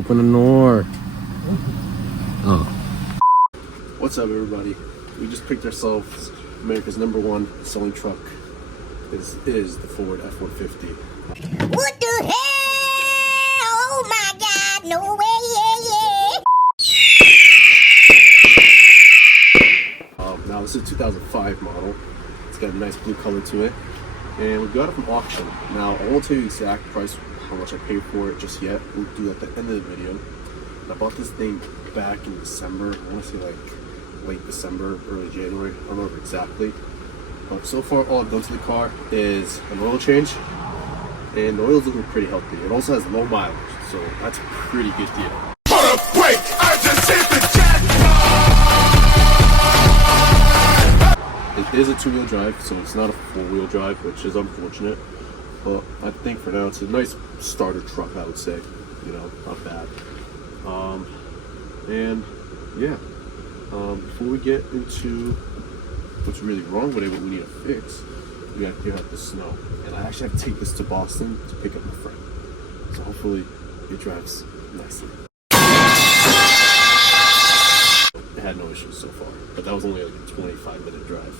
Open the door. Oh. What's up, everybody? We just picked ourselves America's #1 selling truck. It is the Ford F-150. What the hell? Oh my God! No way! Now this is a 2005 model. It's got a nice blue color to it, and we got it from auction. Now I won't tell you the exact price, how much I paid for it just yet. We'll do that at the end of the video. I bought this thing back in December. I want to say like late December, early January. I don't remember exactly. But so far, all I've done to the car is an oil change, and the oil's looking pretty healthy. It also has low mileage, so that's a pretty good deal. Put a break! I just hit the jackpot! It is a 2-wheel drive, so it's not a 4-wheel drive, which is unfortunate. But I think for now it's a nice starter truck, I would say. You know, not bad. And yeah, before we get into what's really wrong with it, what we need to fix, we got to clear out the snow. And I actually have to take this to Boston to pick up my friend. So hopefully it drives nicely. It had no issues so far, but that was only like a 25-minute drive.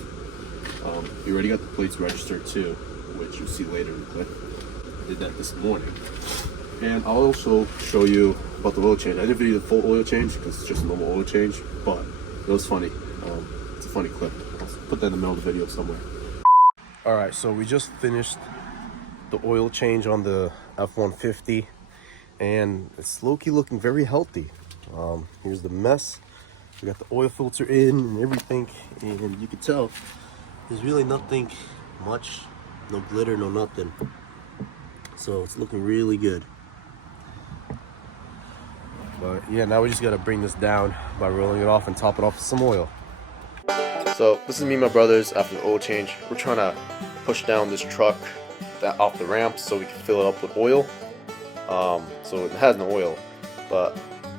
We already got the plates registered too, which you'll see later in the clip. I did that this morning. And I'll also show you about the oil change. I didn't video the full oil change because it's just a normal oil change, but it was funny. It's a funny clip. I'll put that in the middle of the video somewhere. Alright, so we just finished the oil change on the F-150, and it's low-key looking very healthy. Here's the mess. We got the oil filter in and everything, and you can tell there's really nothing much, no glitter, no nothing. So it's looking really good. But yeah, now we just gotta bring this down by rolling it off and top it off with some oil. So this is me and my brothers after the oil change. We're trying to push down this truck off the ramp so we can fill it up with oil. So it has no oil, but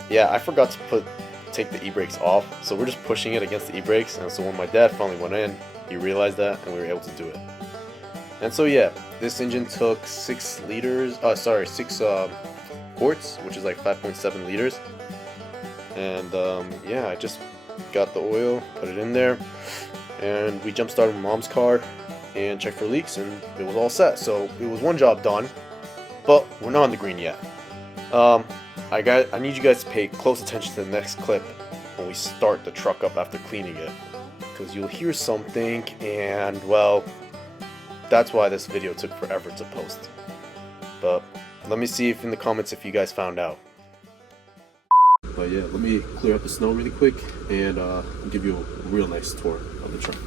yeah, I forgot to take the e-brakes off, so we're just pushing it against the e-brakes. And so when my dad finally went in, he realized that, and we were able to do it. And so yeah, this engine took 6 quarts, which is like 5.7 liters. And yeah, I just got the oil, put it in there, and we jump started my mom's car and checked for leaks, and it was all set. So it was one job done, but we're not on the green yet. I need you guys to pay close attention to the next clip when we start the truck up after cleaning it, because you'll hear something, and well, that's why this video took forever to post. But let me see if in the comments if you guys found out. But yeah, let me clear up the snow really quick, and I'll give you a real nice tour of the truck.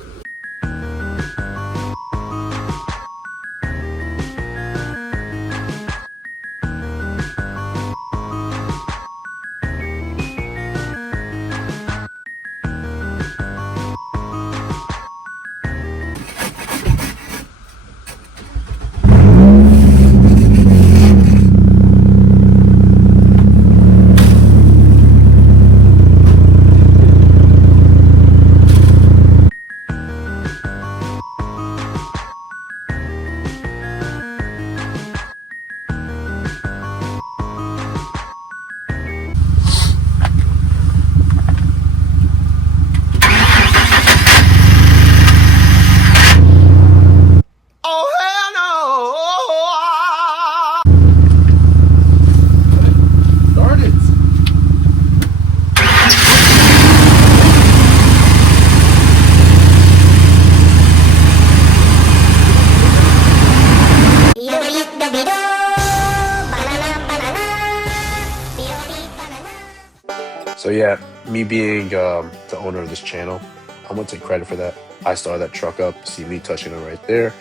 So yeah, me being the owner of this channel, I'm gonna take credit for that. I started that truck up. See me touching it right there.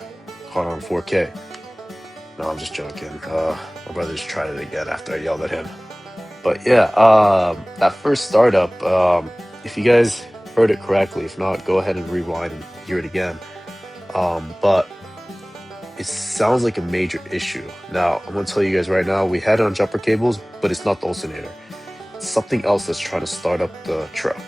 Caught on 4K. No, I'm just joking. My brother just tried it again after I yelled at him. But yeah, that first startup, if you guys heard it correctly, if not, go ahead and rewind and hear it again. But it sounds like a major issue. Now, I'm gonna tell you guys right now, we had it on jumper cables, but it's not the alternator. It's something else that's trying to start up the truck.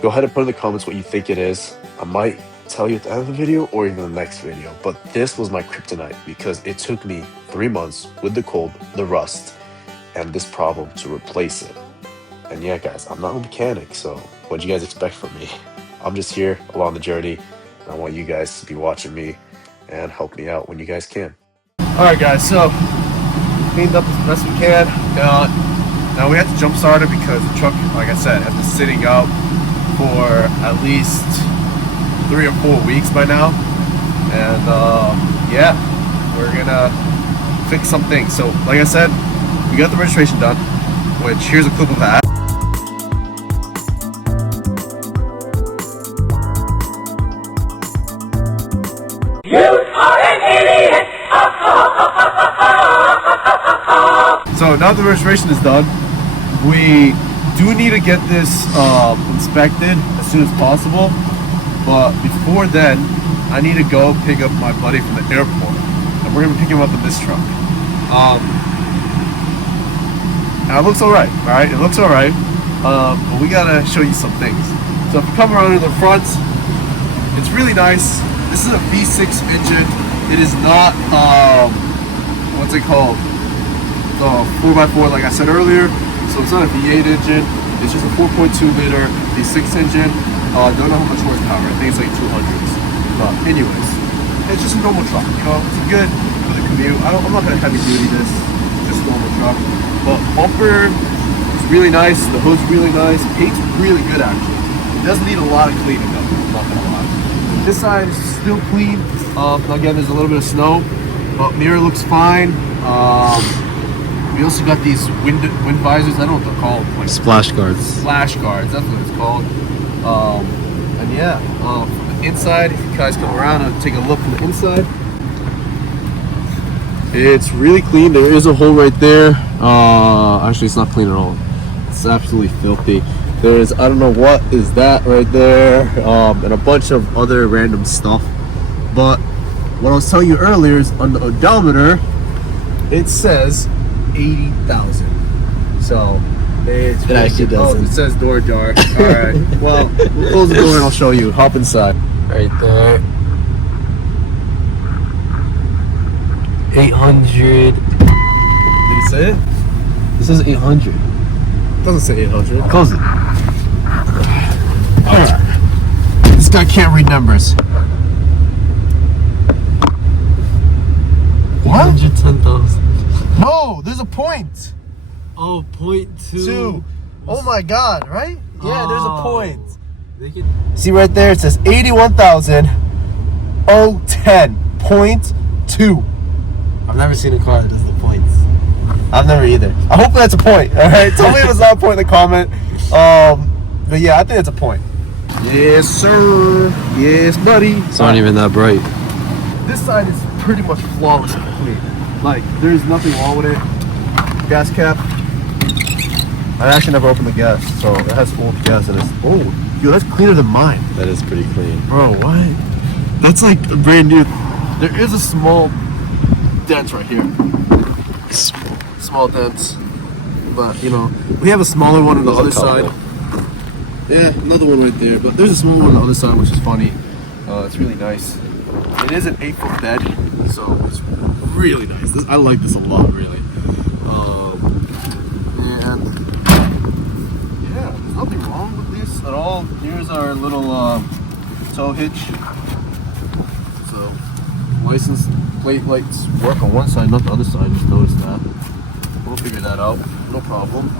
Go ahead and put in the comments what you think it is. I might tell you at the end of the video or even the next video, but this was my kryptonite because it took me 3 months with the cold, the rust, and this problem to replace it. And yeah, guys, I'm not a mechanic, so what do you guys expect from me? I'm just here along the journey, and I want you guys to be watching me and help me out when you guys can. Alright guys, so cleaned up as best we can. Now we had to jump start it because the truck, like I said, has been sitting out for at least 3 or 4 weeks by now. And yeah, we're gonna fix some things. So like I said, we got the registration done, which here's a clip of that. So now the registration is done. We do need to get this inspected as soon as possible. But before then, I need to go pick up my buddy from the airport. And we're gonna pick him up in this truck. Now it looks alright, It looks alright. But we gotta show you some things. So if you come around to the front, it's really nice. This is a V6 engine. It is not, what's it called? 4x4 like I said earlier. So it's not a V8 engine. It's just a 4.2 liter V6 engine. Don't know how much horsepower. I think it's like 200s. But anyways, it's just a normal truck. You know, it's good for the commute. I'm not gonna heavy duty this. Just a normal truck. But bumper is really nice. The hood's really nice. Paint's really good actually. It does need a lot of cleaning up. Not gonna lie. This side is still clean. Again, there's a little bit of snow, but mirror looks fine. We also got these wind visors. I don't know what they're called. Like Splash guards. Splash guards. That's what it's called. And yeah, from the inside, if you guys come around and take a look from the inside, it's really clean. There is a hole right there. Actually, it's not clean at all. It's absolutely filthy. There's, I don't know what is that right there, and a bunch of other random stuff. But what I was telling you earlier is on the odometer, it says 80,000. So it actually doesn't. Oh, it says door jar. All right. Well, we'll close the door and I'll show you. Hop inside. Right there. 800. Did it say it? This says 800. It doesn't say 800. Close it. Alright. This guy can't read numbers. What? 110,000. No, there's a point. Oh, 0.2. 2. Oh my god, right? Yeah, there's a point. They can... See right there, it says 81,010.2. I've never seen a car that does the points. I've never either. I hope that's a point. Alright, tell me if it's not a point in the comment. But yeah, I think it's a point. Yes, sir. Yes, buddy. It's not even that bright. This side is pretty much flawless and clean. Like, there's nothing wrong with it. Gas cap. I actually never opened the gas, so it has old gas in it. Oh, yo, that's cleaner than mine. That is pretty clean. Bro, what? That's like brand new. There is a small dent right here. Small dents. But, you know, we have a smaller one on the other side. Yeah, another one right there. But there's a small one on the other side, which is funny. It's really nice. It is an 8-foot bed, so it's really nice. I like this a lot, really. And yeah, there's nothing wrong with this at all. Here's our little tow hitch. So license plate lights work on one side, not the other side. Just noticed that. We'll figure that out. No problem.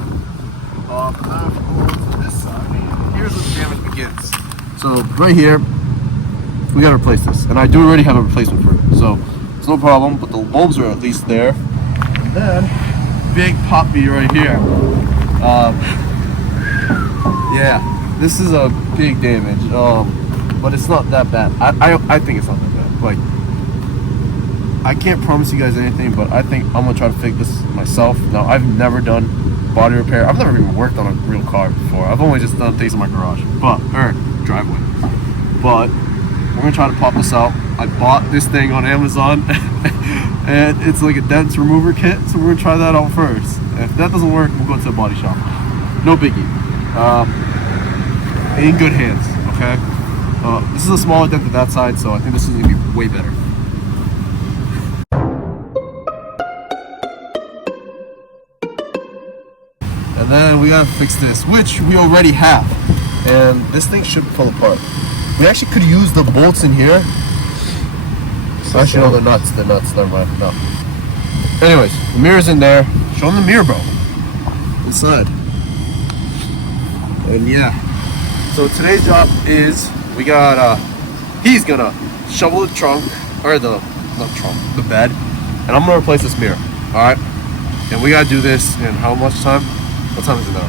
Now if we go over to this side, here's where the damage begins. So right here, we gotta replace this, and I do already have a replacement for it, so it's no problem. But the bulbs are at least there. And then big poppy right here. Yeah, this is a big damage, but it's not that bad. I think it's not that bad. Like, I can't promise you guys anything, but I think I'm gonna try to fix this myself. Now, I've never done body repair. I've never even worked on a real car before. I've only just done things in my garage, or driveway. But we're gonna try to pop this out. I bought this thing on Amazon, and it's like a dent remover kit. So we're gonna try that out first. And if that doesn't work, we'll go to a body shop. No biggie. In good hands. Okay. This is a smaller dent than that side, so I think this is gonna be way better. And then we gotta fix this, which we already have. And this thing should pull apart. We actually could use the bolts in here. Actually, no, they're nuts. They're nuts. Never mind. No. Anyways, the mirror's in there. Show them the mirror, bro. Inside. And yeah. So today's job is we got he's gonna shovel the trunk or the not trunk, the bed, and I'm gonna replace this mirror. All right. And we gotta do this in how much time? What time is it now?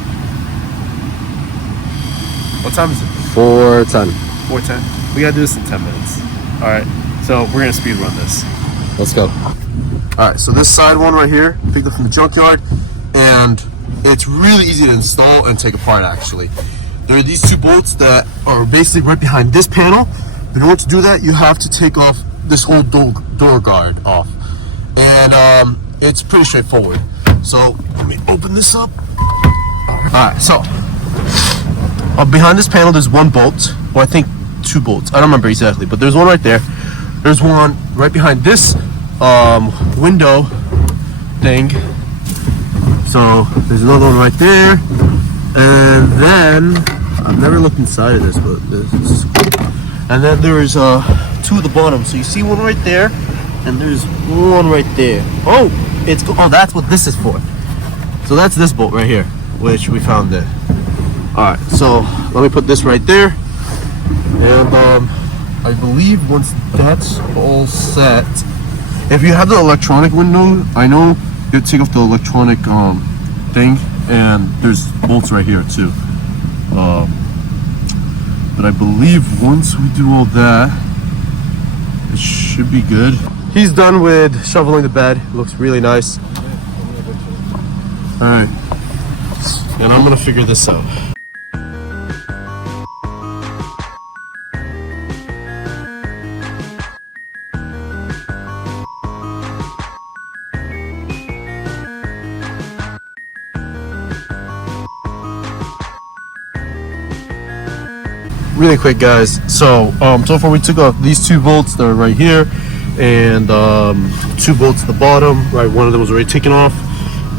What time is it? 4:10. 4:10. We gotta do this in 10 minutes. All right. So we're gonna speed run this. Let's go. All right. So this side one right here, picked up from the junkyard, and it's really easy to install and take apart. Actually, there are these two bolts that are basically right behind this panel. In order to do that, you have to take off this whole door guard off, and it's pretty straightforward. So let me open this up. All right. So behind this panel, there's one bolt, or I think two bolts. I don't remember exactly, but there's one right there. There's one right behind this window thing. So there's another one right there, and then I've never looked inside of this, but this is cool. And then there's two at the bottom. So you see one right there, and there's one right there. Oh, that's what this is for. So that's this bolt right here, which we found it. All right, so let me put this right there, and I believe once that's all set, if you have the electronic window, I know you take off the electronic thing, and there's bolts right here too. But I believe once we do all that, it should be good. He's done with shoveling the bed. It looks really nice. All right, and I'm gonna figure this out. Really quick, guys. So far we took off these two bolts that are right here, and two bolts at the bottom. Right, one of them was already taken off.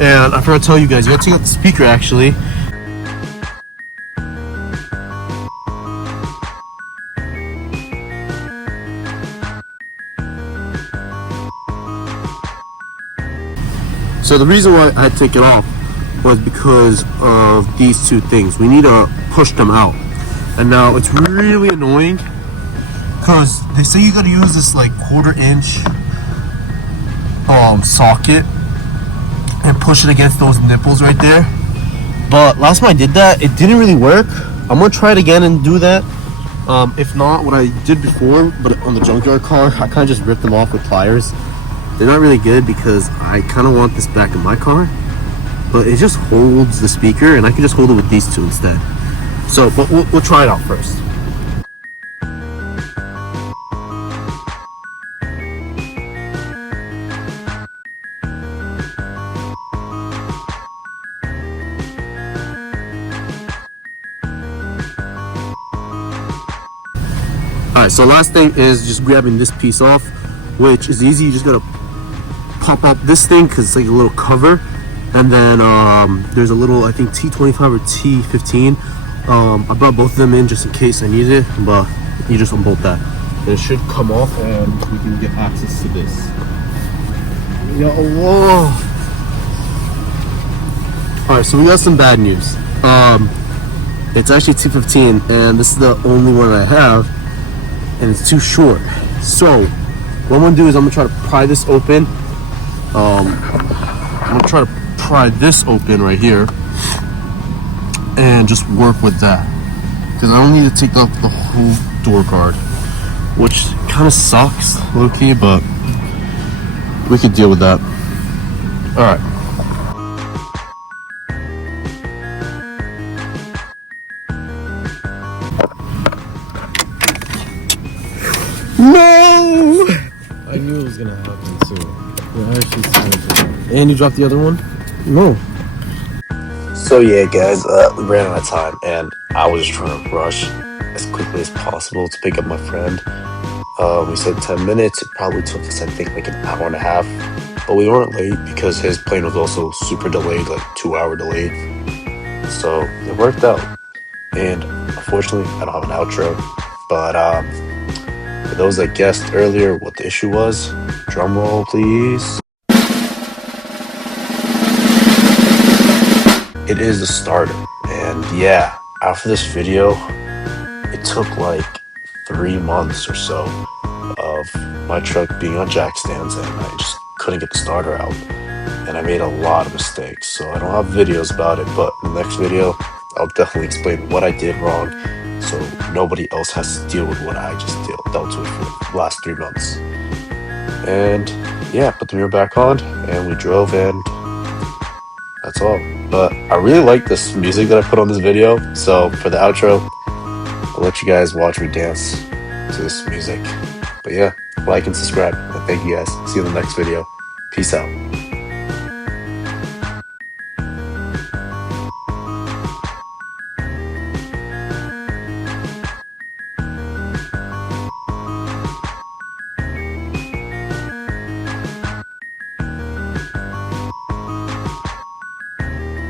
And I forgot to tell you guys, you gotta take out the speaker actually. So the reason why I had to take it off was because of these two things. We need to push them out. And now it's really annoying because they say you gotta use this like 1/4 inch socket and push it against those nipples right there. But last time I did that, it didn't really work. I'm gonna try it again and do that. If not, what I did before, but on the junkyard car, I kind of just ripped them off with pliers. They're not really good because I kind of want this back in my car, but it just holds the speaker, and I can just hold it with these two instead. So, but we'll try it out first. Alright, so last thing is just grabbing this piece off, which is easy. You just gotta pop up this thing because it's like a little cover, and then there's a little, I think T25 or T15. I brought both of them in just in case I needed it, but you just unbolt that and it should come off, and we can get access to this. Yeah, whoa. Alright, so we got some bad news. It's actually T15, and this is the only one I have, and it's too short. So what I'm gonna do is I'm gonna try to pry this open. I'm gonna try to pry this open right here and just work with that, because I don't need to take off the whole door guard, which kind of sucks low-key, but we could deal with that. All right. No! I knew it was gonna happen too. It actually sounds like... And you dropped the other one? No. So yeah, guys, we ran out of time, and I was just trying to rush as quickly as possible to pick up my friend. We said 10 minutes. It probably took us, I think, like an hour and a half. But we weren't late because his plane was also super delayed, like 2-hour delayed. So it worked out. And unfortunately, I don't have an outro. But for those that guessed earlier what the issue was, drum roll, please. It is the starter. And yeah, after this video, it took like 3 months or so of my truck being on jack stands, and I just couldn't get the starter out. And I made a lot of mistakes, so I don't have videos about it, but in the next video, I'll definitely explain what I did wrong so nobody else has to deal with what I just dealt with for the last 3 months. And yeah, put the mirror back on, and we drove, and that's all. But I really like this music that I put on this video, so for the outro, I'll let you guys watch me dance to this music. But yeah, like and subscribe, and thank you guys. See you in the next video. Peace out.